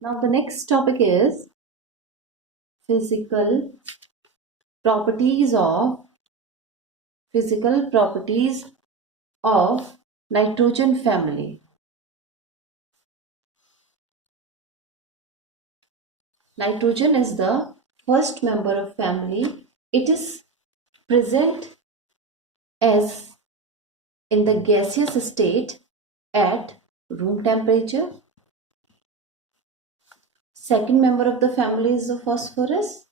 Now the next topic is physical properties of nitrogen family. Nitrogen is the first member of family. It is present as in the gaseous state at room temperature. Second member of the family is the phosphorus.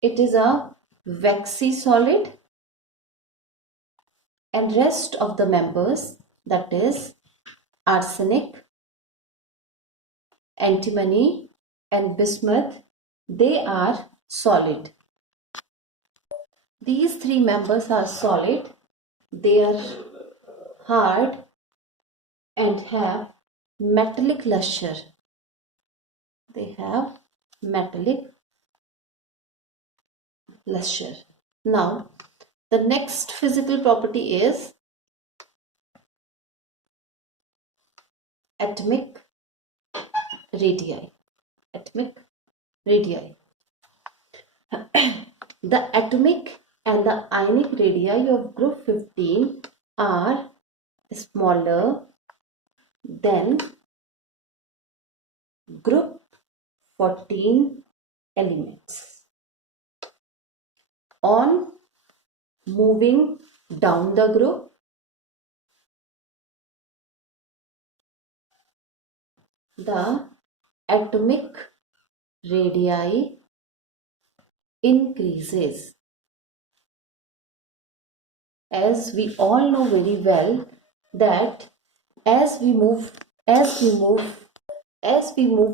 It is a waxy solid, and rest of the members, that is arsenic, antimony and bismuth, they are solid. These three members are solid. They are hard and have metallic luster. They have metallic luster. Now, the next physical property is atomic radii. Atomic radii. The atomic and the ionic radii of group 15 are smaller than group 14 elements. On moving down the group, the atomic radii increases. As we all know very well that as we move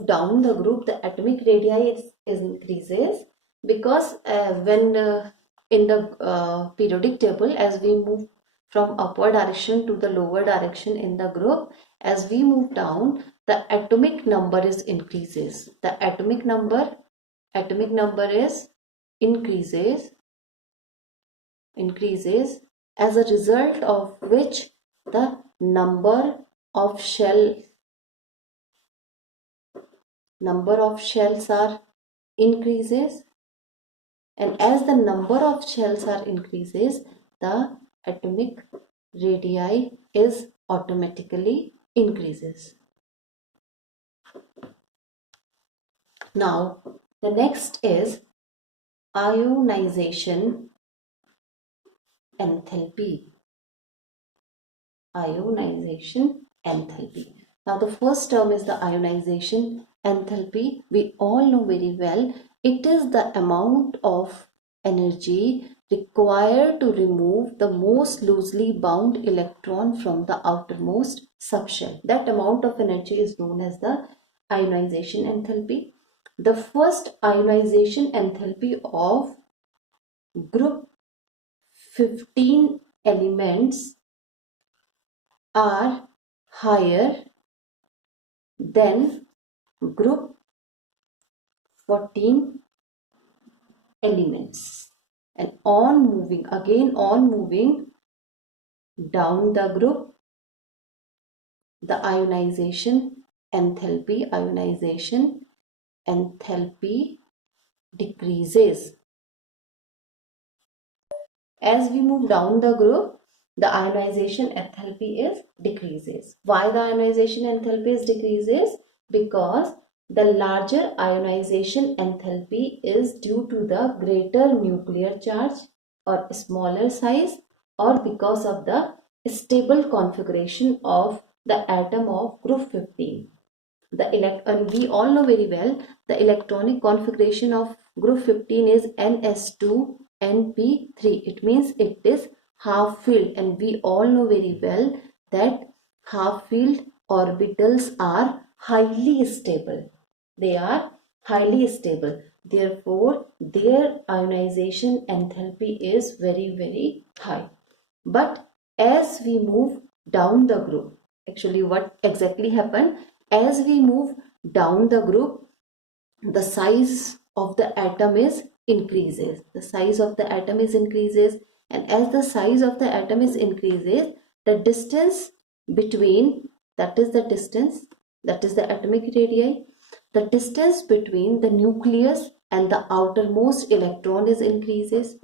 down the group, the atomic radii increases, because when in the periodic table, as we move from upward direction to the lower direction in the group, as we move down, the atomic number is increases. The atomic number is increases, as a result of which the number of shells are increases, and as the number of shells are increases, the atomic radii is automatically increases. Now the next is ionization enthalpy. Ionization enthalpy. Now the first term is the ionization enthalpy. We all know very well, it is the amount of energy required to remove the most loosely bound electron from the outermost subshell. That amount of energy is known as the ionization enthalpy. The first ionization enthalpy of group 15 elements are higher than group 14 elements, and on moving down the group, the ionization enthalpy decreases. As we move down the group, the ionization enthalpy is decreases. Why the ionization enthalpy is decreases? Because the larger ionization enthalpy is due to the greater nuclear charge or smaller size, or because of the stable configuration of the atom of group 15. And we all know very well the electronic configuration of group 15 is ns2np3. It means it is half filled, and we all know very well that half filled orbitals are highly stable. They are highly stable. Therefore, their ionization enthalpy is very, very high. But as we move down the group, actually what exactly happened? As we move down the group, the size of the atom is increases. The size of the atom is increases, and as the size of the atom is increases, the distance between, that is the atomic radii, the distance between the nucleus and the outermost electron is increases.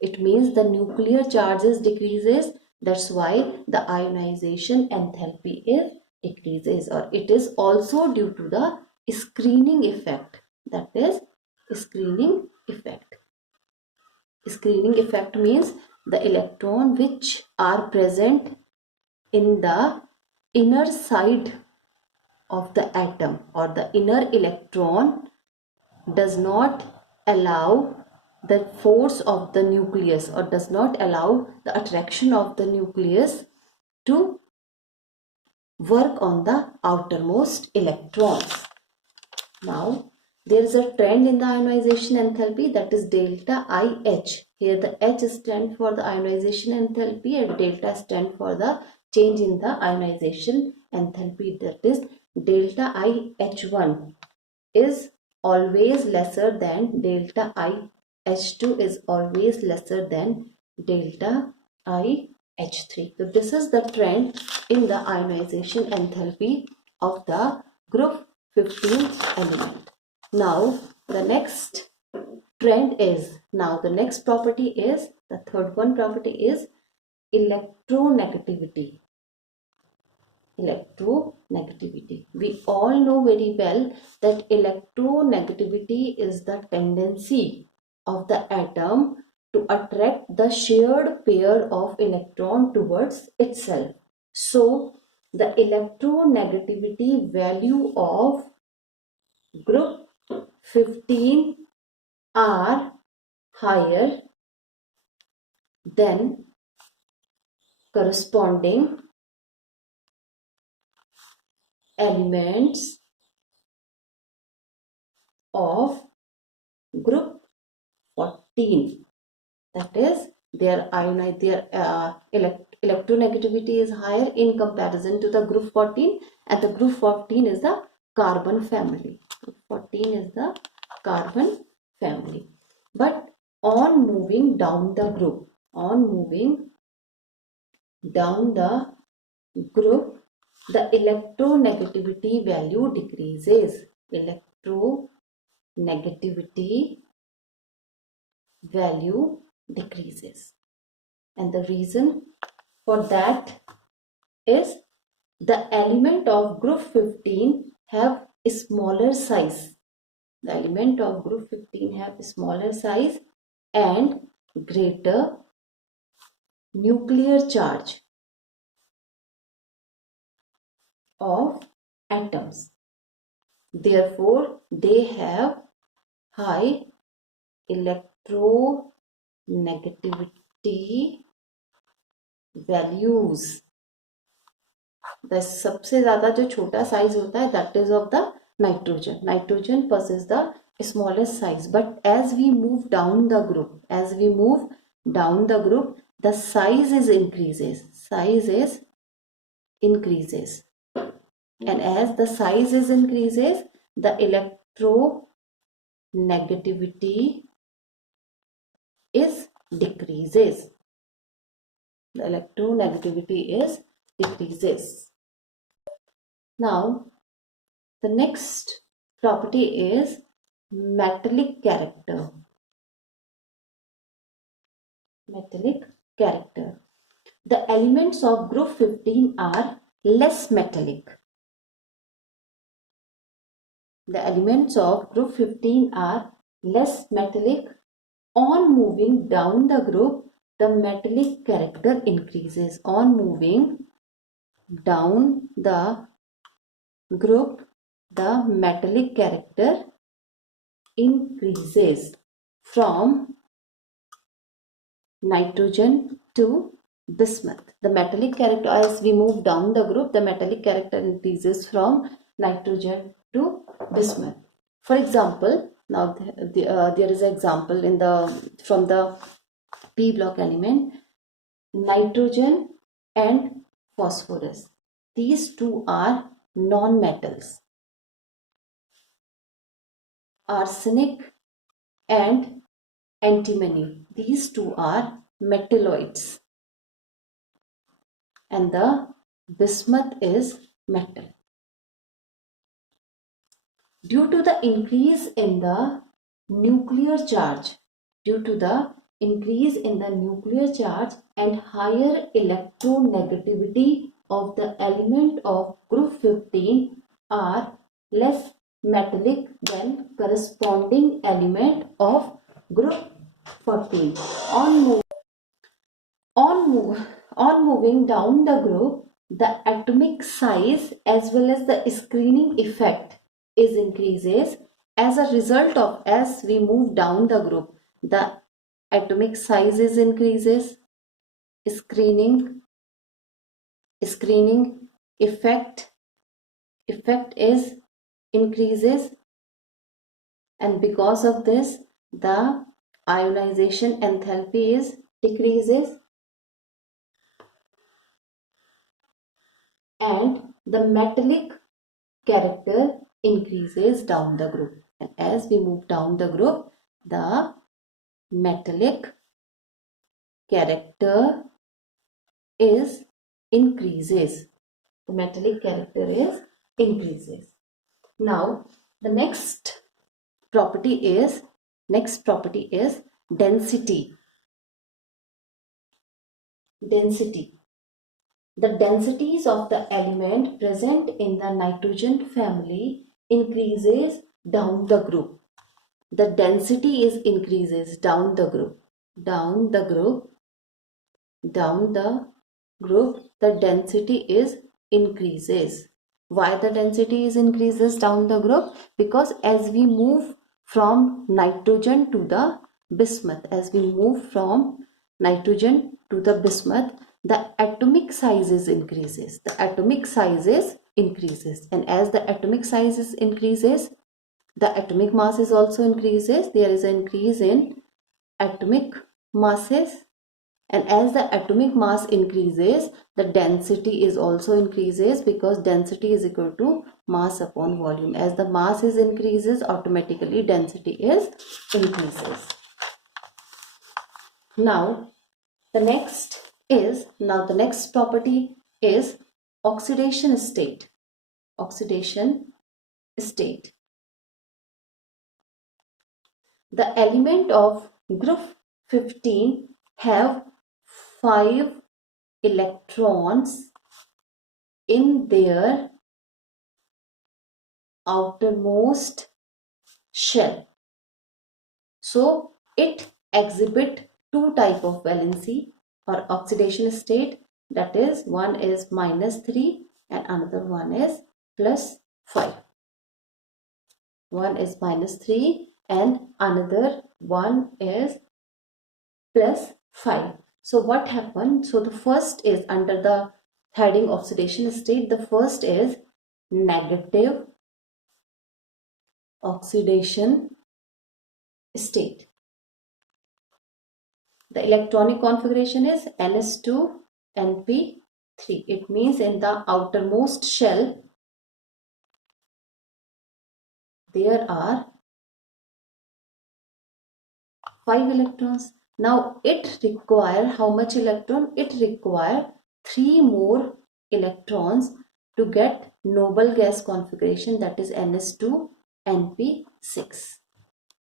It means the nuclear charges decreases. That's why the ionization enthalpy is decreases, or it is also due to the screening effect. That is screening effect. Screening effect means the electron which are present in the inner side of the atom, or the inner electron does not allow the force of the nucleus, or does not allow the attraction of the nucleus to work on the outermost electrons. Now there is a trend in the ionization enthalpy, that is delta IH. Here the H stands for the ionization enthalpy and delta stands for the change in the ionization enthalpy. That is delta IH1 is always lesser than delta IH2 is always lesser than delta IH3. So this is the trend in the ionization enthalpy of the group 15 element. Now the next property is, the third one property is electronegativity. Electronegativity. We all know very well that electronegativity is the tendency of the atom to attract the shared pair of electron towards itself. So the electronegativity value of group 15 are higher than corresponding elements of group 14. That is, their electronegativity is higher in comparison to the group 14, and the group 14 is the carbon family. Group 14 is the carbon family. But on moving down the group, the electronegativity value decreases. Electronegativity value decreases. And the reason for that is the element of group 15 have a smaller size. The element of group 15 have a smaller size and greater nuclear charge of atoms. Therefore, they have high electronegativity values. The सबसे ज़्यादा जो छोटा size होता है, that is of the nitrogen. Nitrogen possesses the smallest size. But as we move down the group, the size is increases. And as the size is increases, the electronegativity is decreases. The electronegativity is decreases. Now, the next property is metallic character. Metallic character. The elements of group 15 are less metallic. The elements of group 15 are less metallic. On moving down the group, the metallic character increases. On moving down the group, the metallic character increases from nitrogen to bismuth. The metallic character, as we move down the group, the metallic character increases from nitrogen to bismuth. For example, now there is an example from the P block element, nitrogen and phosphorus. These two are non-metals. Arsenic and antimony. These two are metalloids. And the bismuth is metal. due to the increase in the nuclear charge, due to the increase in the nuclear charge and higher electronegativity of the element of group 15 are less metallic than corresponding element of group 14. On moving down the group, the atomic size as well as the screening effect is increases as a result of, as we move down the group, the atomic size is increases, screening effect is increases, and because of this the ionization enthalpy is decreases, and the metallic character increases down the group. And as we move down the group, the metallic character is increases. The metallic character is increases. Now the next property is density. The densities of the element present in the nitrogen family increases down the group. The density is increases down the group. The density is increases. Why the density is increases down the group? Because as we move from nitrogen to the bismuth, the atomic sizes increases. And as the atomic sizes increases, the atomic mass is also increases. There is an increase in atomic masses, and as the atomic mass increases, the density is also increases, because density is equal to mass upon volume. As the mass is increases, automatically density is increases. Now the next property is oxidation state. The element of group 15 have 5 electrons in their outermost shell. So it exhibit two type of valency or oxidation state, that is, one is -3 and another one is +5. One is -3 and another one is +5. So what happened? So the first is under the heading oxidation state. The first is negative oxidation state. The electronic configuration is Ns2Np3. It means in the outermost shell there are 5 electrons. Now it require how much electron? It require 3 more electrons to get noble gas configuration, that is Ns2Np6.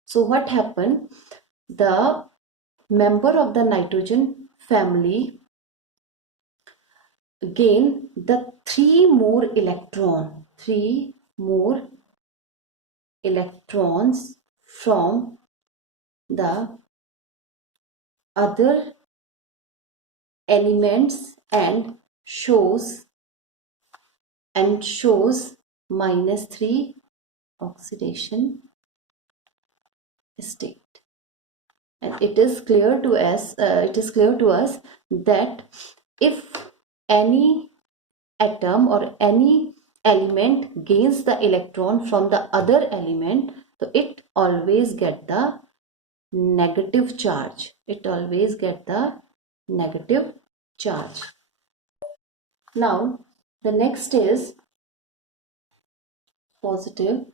So what happened? The member of the nitrogen family gain the 3 more electrons from the other elements and shows -3 oxidation state. And it is clear to us that if any atom or any element gains the electron from the other element, so it always get the negative charge. Now the next is positive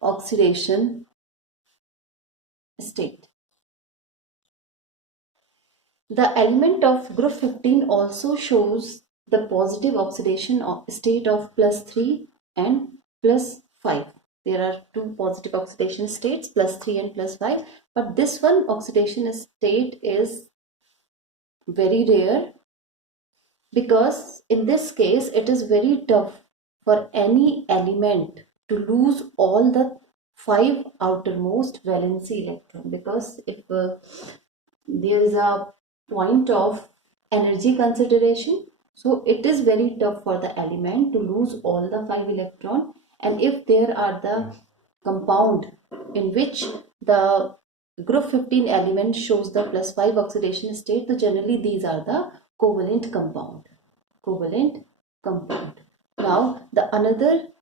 oxidation state. The element of group 15 also shows the positive oxidation state of +3 and 5. There are two positive oxidation states, +3 and +5, but this one oxidation state is very rare, because in this case it is very tough for any element to lose all the 5 outermost valency electron, because if there is a point of energy consideration, so it is very tough for the element to lose all the 5 electron. And if there are the compound in which the group 15 element shows the +5 oxidation state, so generally these are the covalent compound. Now the another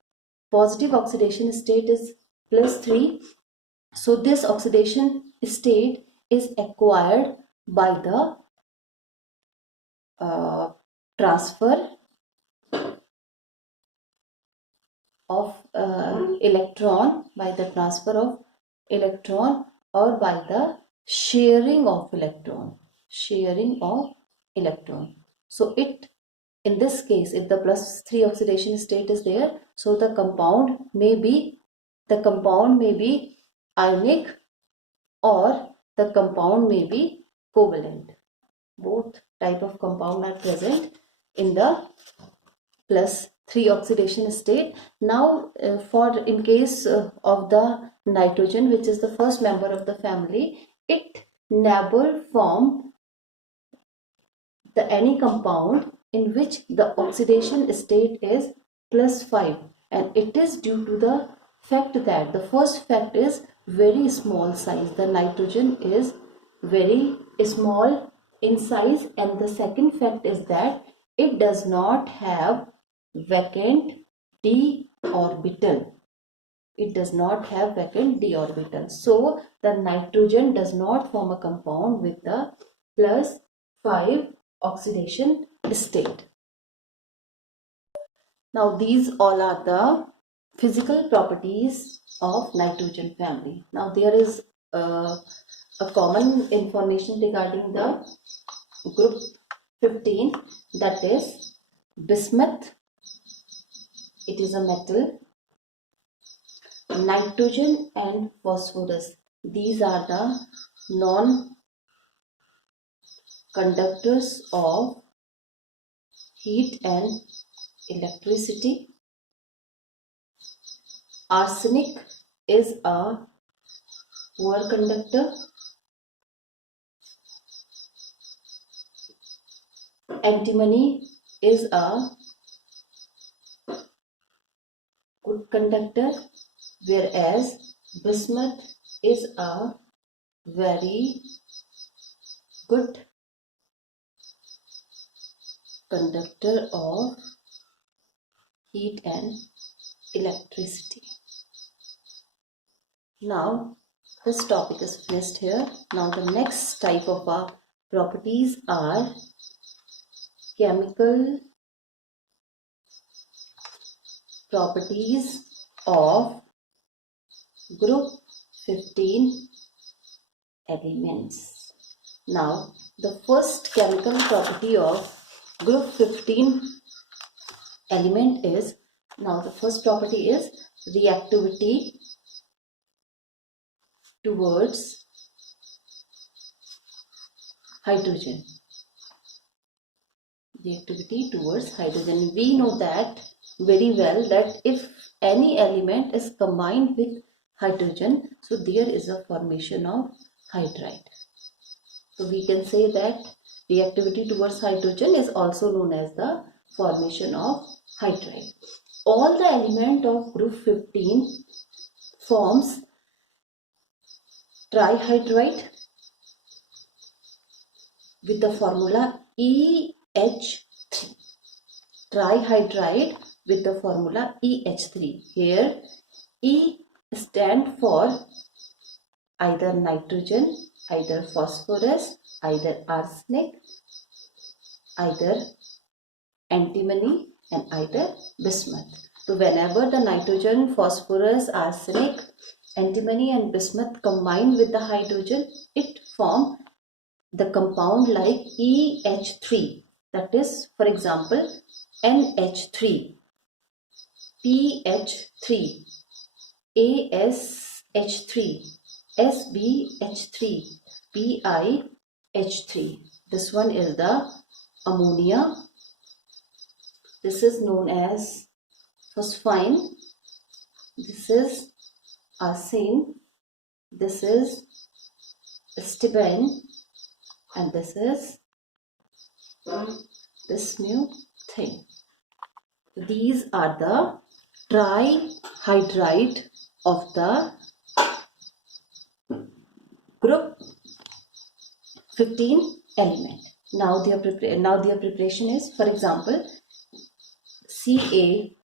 positive oxidation state is +3. So this oxidation state is acquired by the transfer of electron, or by the sharing of electron. So it, in this case, if the +3 oxidation state is there, so the compound may be ionic, or the compound may be covalent. Both type of compound are present in the +3 oxidation state. Now in case of the nitrogen, which is the first member of the family, it never form any compound in which the oxidation state is +5, and it is due to the fact that the first fact is very small size. The nitrogen is very small in size, and the second fact is that it does not have vacant d orbital. So the nitrogen does not form a compound with the +5 oxidation state. Now these all are the physical properties of nitrogen family. Now there is a common information regarding the group 15, that is bismuth. It is a metal. Nitrogen and phosphorus, these are the non-conductors of heat and electricity. Arsenic is a poor conductor. Antimony is a good conductor, whereas bismuth is a very good conductor of heat and electricity. Now this topic is finished here. Now the next type of properties are chemical properties of group 15 elements. Now the first chemical property of group 15 element is, the first property is reactivity towards hydrogen. We know that very well, that if any element is combined with hydrogen, so there is a formation of hydride. So we can say that reactivity towards hydrogen is also known as the formation of hydride. All the element of group 15 forms trihydride with the formula EH3. Trihydride with the formula EH3. Here E stand for either nitrogen, either phosphorus, either arsenic, either antimony, and either bismuth. So whenever the nitrogen, phosphorus, arsenic, antimony and bismuth combine with the hydrogen, it form the compound like EH3. That is, for example, NH3, PH3, ASH3, SBH3, BiH3. This one is the ammonia. This is known as phosphine. This is arsine. This is stibine, and this is this new thing. These are the trihydride of the group 15 element. Now their preparation is, for example, Ca3N2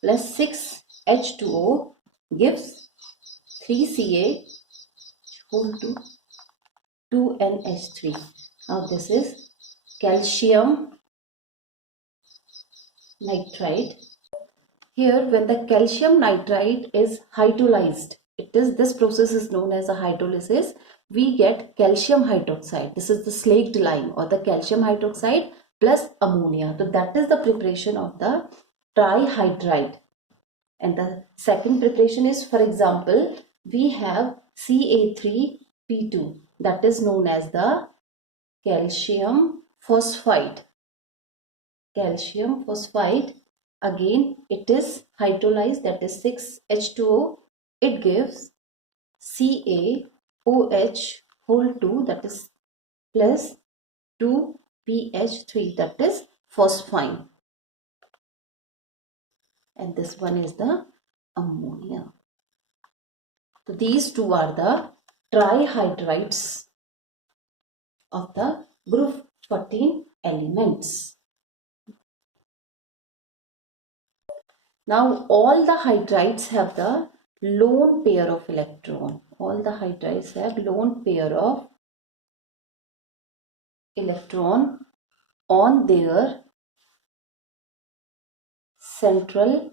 plus 6H2O gives 3Ca whole to 2NH3. Now this is calcium nitride. Here, when the calcium nitride is hydrolyzed, this process is known as a hydrolysis. We get calcium hydroxide. This is the slaked lime or the calcium hydroxide plus ammonia. So that is the preparation of the trihydride. And the second preparation is, for example, we have Ca3P2. That is known as the calcium phosphide. Calcium phosphide, again it is hydrolyzed, that is 6H2O. It gives CaOH whole 2, that is plus 2PH3, that is phosphine. And this one is the ammonia. So these two are the trihydrides of the group 14 elements. Now all the hydrides have the lone pair of electron. All the hydrides have lone pair of electron on their central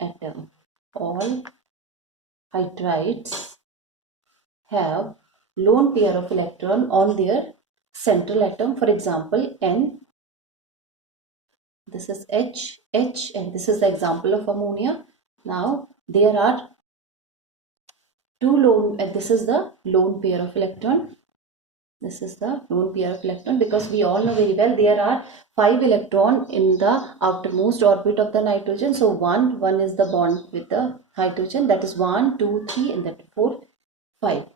atom. All hydrides have lone pair of electron on their central atom. For example, N. This is H, and this is the example of ammonia. Now there are two lone, this is the lone pair of electron. This is the lone pair of electron, because we all know very well there are 5 electrons in the outermost orbit of the nitrogen. So one is the bond with the hydrogen, that is 1, 2, 3, and that 4, 5.